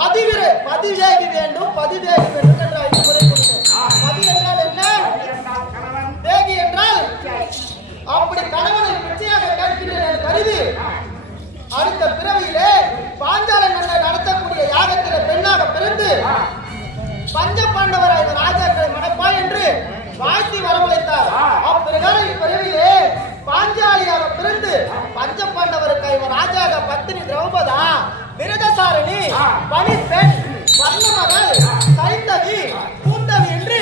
பதிதேகி வேண்டும் பதிதேகி வேண்டும் என்ற 5 முறை கொடுத்தேன். பதி என்றால் என்ன? தேகி என்றால் அப்படி கணவனை பிச்சையாக கேட்கின்றேன் கருதி அடுத்த பிறவியிலே பாஞ்சால மன்னர் நடத்தக்கூடிய யாகத்திலே பெண்ணாக பிறந்து பஞ்ச பாண்டவராய் ராஜாக்களை மணப்பாய் என்று வாழ்த்தி வரவழைத்தார். அப்பிரகாரம் இப்பிறவியிலே பாஞ்சாலியாக பிறந்து பஞ்ச பாண்டவருக்கு இவர் ராஜாக பத்தினி திரௌபதா விரதசாரணி பணிப்பெண் வர்ணமகள் சைந்தவி பூந்தவி என்று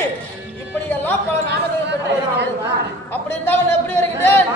இப்படியெல்லாம் பல நாமங்கள் பெற்று வருகிறது. அப்படி இருந்தாலும் எப்படி வருகிறேன்?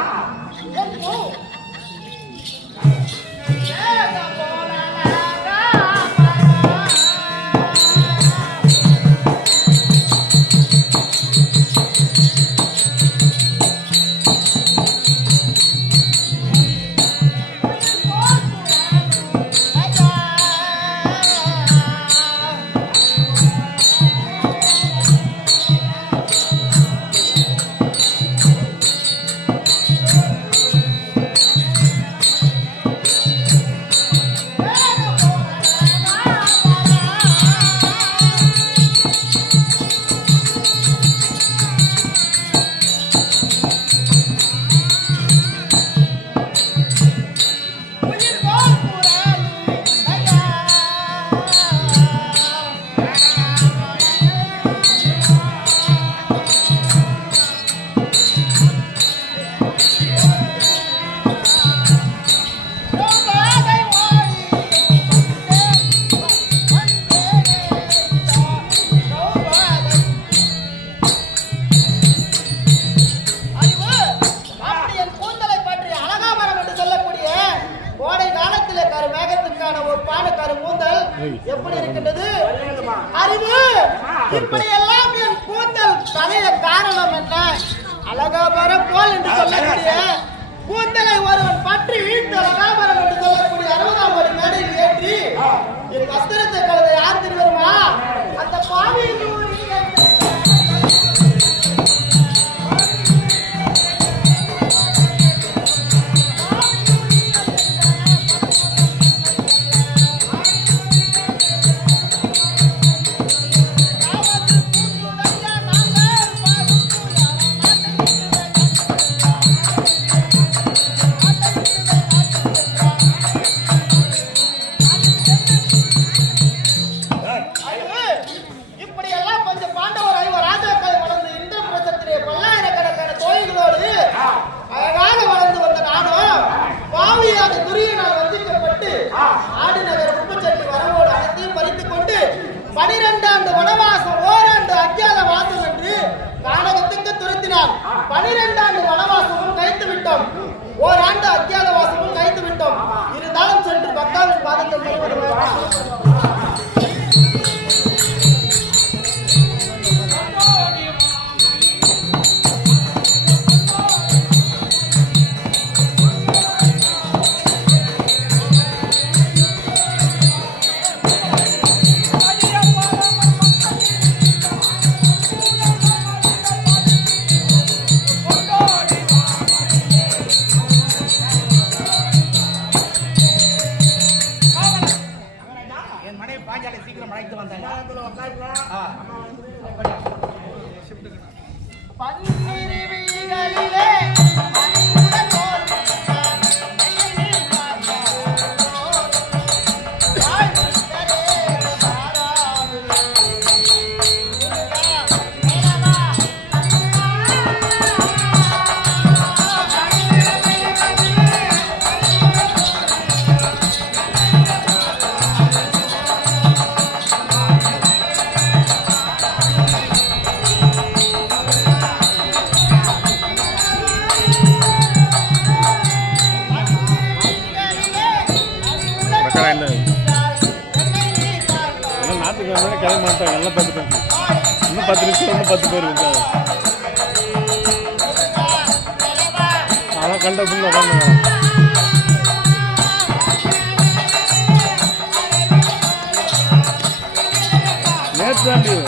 எப்படி இருக்கின்றது அறிவு? இப்படி எல்லாம் என் கூந்தல் தலைய காரணம் என்ன? அழகாபரம் போல் என்று சொல்லக்கூடிய கூந்தலை ஒருவன் பற்றி வீழ்ந்து அழகாபரம் என்று சொல்லக்கூடிய 60ஆம் படி மேடையில் ஏற்றி என் வஸ்திரத்தை கலந்த யார் தெரியுமா? அந்த பாவி ஓராண்டு அத்தியாக வாசமும் கைத்து விட்டோம். இருந்தாலும் சென்று பக்தாவின் பாதத்தில் கிளம்ப மாட்டாங்க. எல்லாம் 10 பேர் இன்னும் 10 நிமிஷம் இன்னும் 10 பேர் இருக்காது. அதான் கண்ட ஃபுல்லாக உட்காந்துங்க. நேற்று தான் லீவு.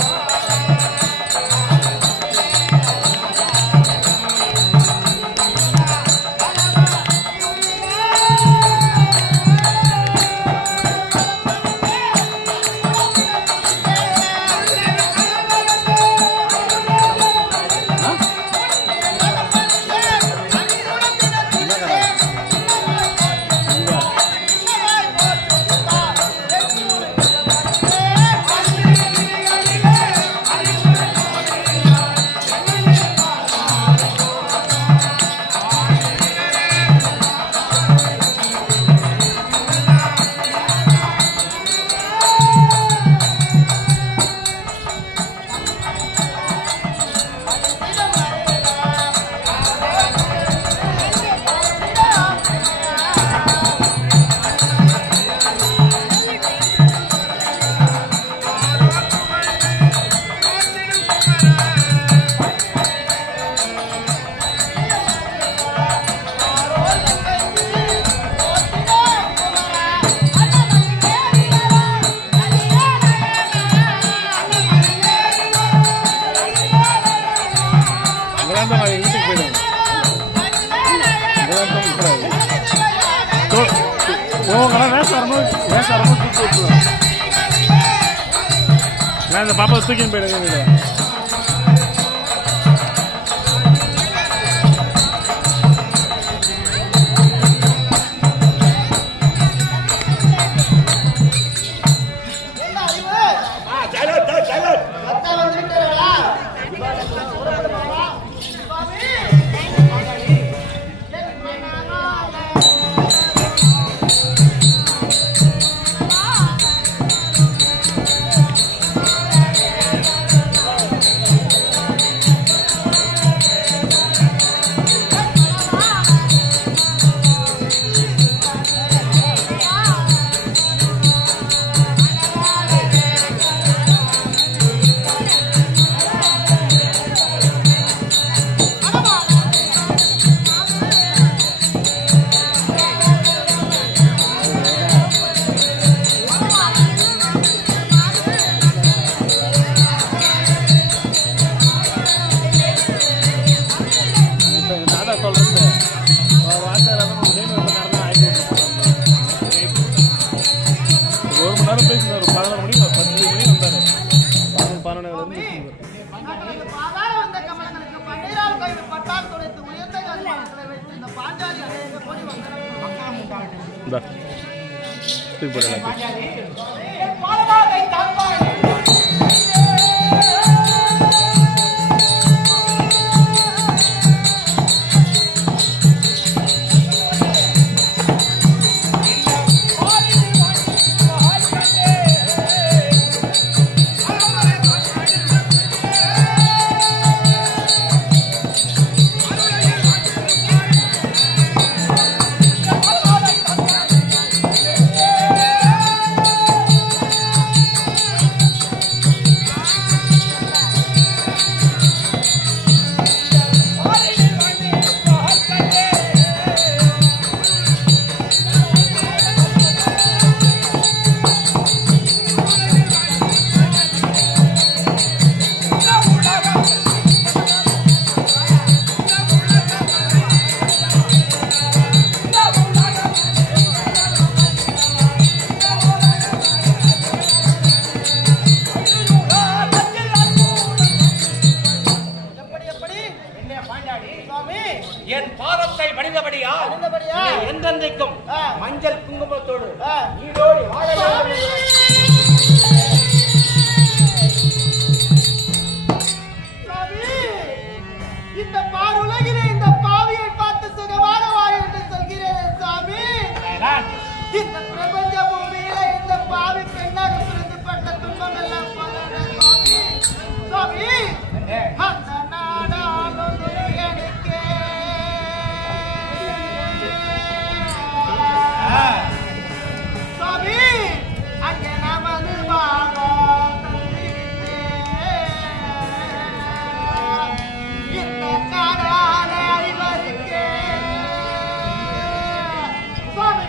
நான் இந்த பாப்பா தூக்கின்னு போயிடுங்க. என் பாதத்தை மனிதபடியா என்றென்றைக்கும் மஞ்சள் குங்குமத்தோடு நீரோடு வாழ வேண்டும். இந்த பாருலகிலே இந்த பாவியை பார்த்து சுகமாக வாழ என்று சொல்கிறேன் சாமி. இந்த பிரபஞ்ச பூமியில இந்த பாவி பெண்ணாக பிறந்து பட்ட துன்பம் எல்லாம் சாமி சாமி அந்த நாடாலும் எனக்கே சாமி அங்கே நமது பாகம் இந்த நாடான அறிவருக்கே சாமி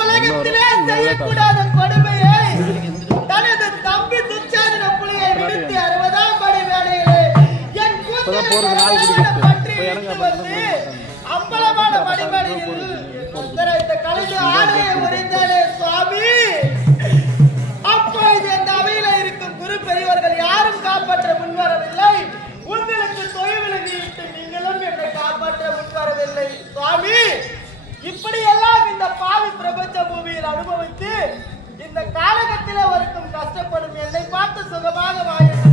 உலகத்திலே செய்யக்கூடாத கொடுமையை தனது தம்பி துச்சாதன புலியை விடுத்து 60ஆம் படை வேலையிலே என் அம்பலமான மடிமடியில் இந்த கலைஞ ஆடையை உரைந்தானே சுவாமி. அப்பொழுது அந்த அவையில இருக்கும் குரு பெரியவர்கள் யாரும் காப்பாற்ற முன்வரவில்லை. உங்களுக்கு தொழில் விலகிவிட்டு நீங்களும் என்னை காப்பாற்ற முன்வரவில்லை சுவாமி. இப்படியெல்லாம் இந்த பாவி பிரபஞ்ச பூமியில் அனுபவித்து இந்த காலகத்திலே வரைக்கும் கஷ்டப்படும் என்னை பார்த்து சுகமாக வாழ்கிறேன்.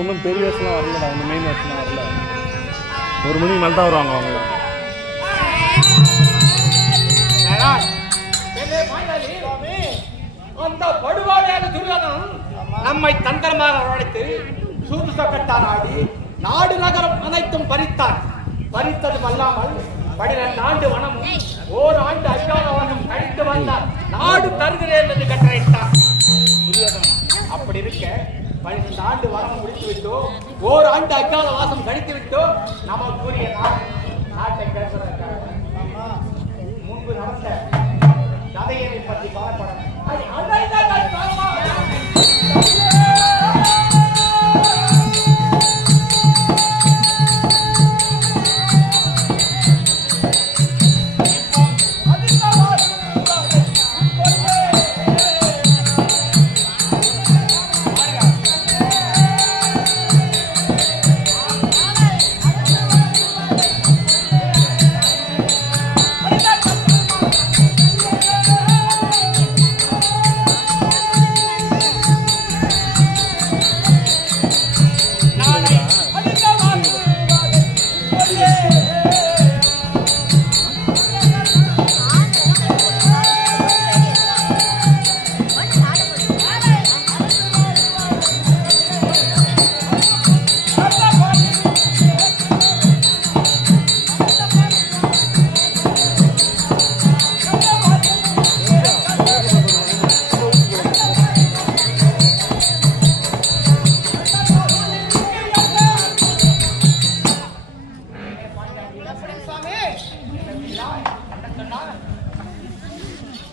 ஒன்றும் பெரிய வருஷம்லாம் வரலடா, ஒன்று மெயின் வருஷம்லாம் வரல. 1 மணிக்கு மேலே தான் வருவாங்க அவங்க. அந்த படுவாளையான துரியோதனன் நம்மை தந்திரமாக உழைத்து சூது சக்கட்டான் ஆடி நாடு நகரம் அனைத்தும் பறித்தான். பறித்தது அல்லாமல் 12 ஆண்டு வனமும் 1 ஆண்டு அஜானவனம் கழித்து வந்தார். நாடு தருகிறேன் என்று கட்டளையிட்டான் துரியோதனன். அப்படி இருக்க 12 ஆண்டு வனம் முடித்து விட்டோ, 1 ஆண்டு அஜான வாசம் கழித்து விட்டோ, நமக்குரிய நாட்டை பேசுவதற்காக முன்பு நடந்த கதையை பற்றி பாடப்படும்.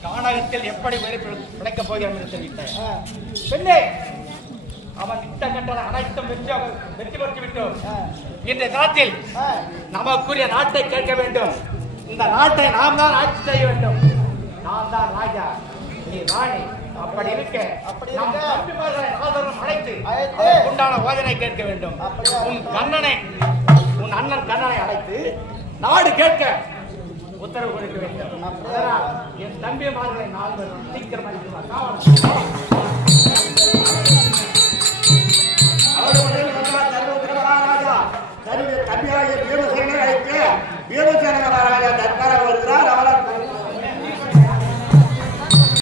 கானகத்தில் எப்படி பிழைக்கப் போகிறான் என்று தெரிவித்தேன். பெண்ணே, அவன் இட்ட கட்டளை அனைத்தும் வெற்றி பெற்று விட்டோம். இன்றைய காலத்தில் நமக்குரிய நாட்டை கேட்க வேண்டும். இந்த நாட்டை நாம் தான் ஆட்சி செய்ய வேண்டும். நான் தான் ராஜா, நீ ராணி. அப்படி இருக்க ஆதரவு அழைத்து உண்டான ஓதனை கேட்க வேண்டும். உன் அண்ணன் கண்ணனை அழைத்து நாடு கேட்க உத்தரவு கொடுக்க வேண்டும். என் தம்பிமார்களை 4 சீக்கிரம்